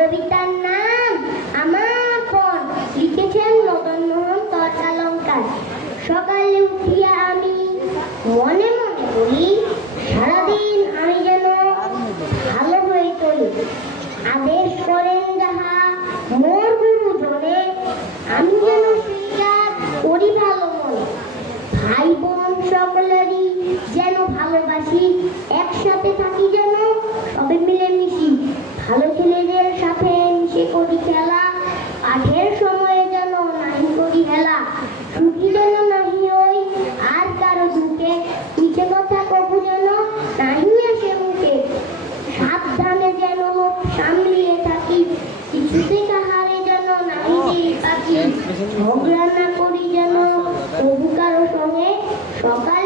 কবিতার নাম আমার পণ, লিখেছেন মদন মোহন তর্কালঙ্কার। সকালে উঠিয়া আমি মনে মনে বলি, সারাদিন আমি যেন ভালো হয়ে চলি। আদেশ করেন যাহা মোর গুরুজনে, আমি যেন সেই কাজ করি ভালো মনে। ভাই বোন সকলেরই যেন ভালোবাসি, একসাথে থাকি যেন সবে মিলে মিশি। ভালো ছেলেদের সাথে মিশে করি খেলা, পাঠের সময়ে যেন নাহি করি হেলা। সুখী যেন নাহি হই আর কারো দুঃখে, মিছে কথা কবু যেন নাহি আসে মুখে। সাবধানে যেন সামলিয়ে থাকি, কিছুতে কাহারে যেন নাহি দিই পাখি। ঝগড়া না করি যেন কবু কারো সঙ্গে, সকাল